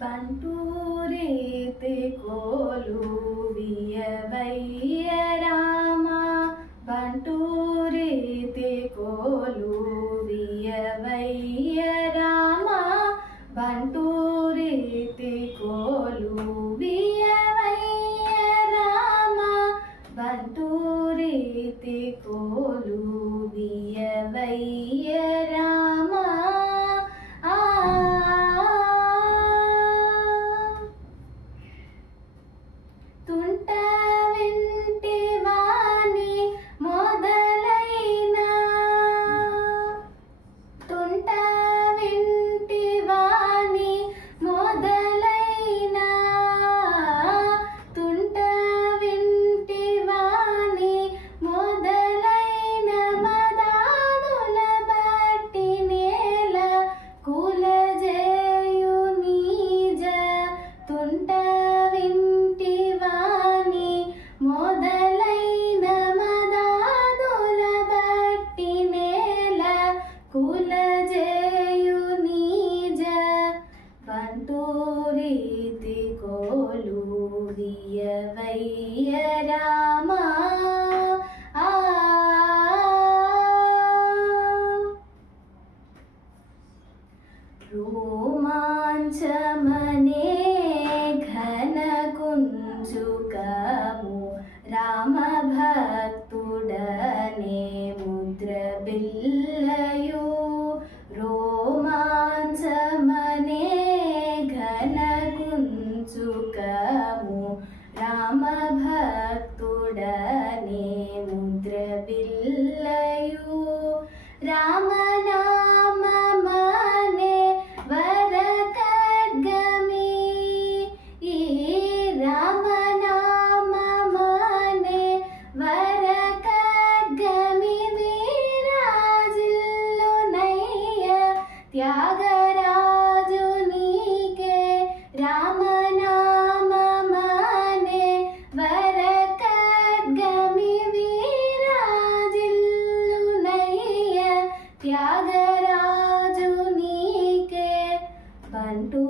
బంటూరీతి కొలువియవయ్య రామ బంటూరీతి కొలువియవయ్య రామ బంటూరీతి కొలువియవయ్య రామ బంటూరీతి కొలువియవయ్య రామ తుంట వింటి వాణి మొదలైన తుంట వింటి వాణి మొదలైన తుంట వింటి వాణి మొదలైన మదాదుల బట్టి నేల కులజేయు నీజ తుంట మొదలైన మదాదుల బట్టి నేల కులజేయు నీజ బంటూరీతి కొలువియవయ్య రామ రోమాంచమనే ఘన కుంజుకము రామ భక్తుడనే ముద్ర బిల్లయు రోమాంచమనే ఘన కుంజుకము రామ భక్తుడనే ముద్ర బిల్లయు రామనామమనే వరకడ్గమి ఈ రామనామమనే వరకడ్గమి వీరాజిల్లునయ్య త్యాగరాజు నీకే రామనామమనే వరకడ్గమి వీరాజిల్లునయ్య త్యాగరాజు నీకే బంటు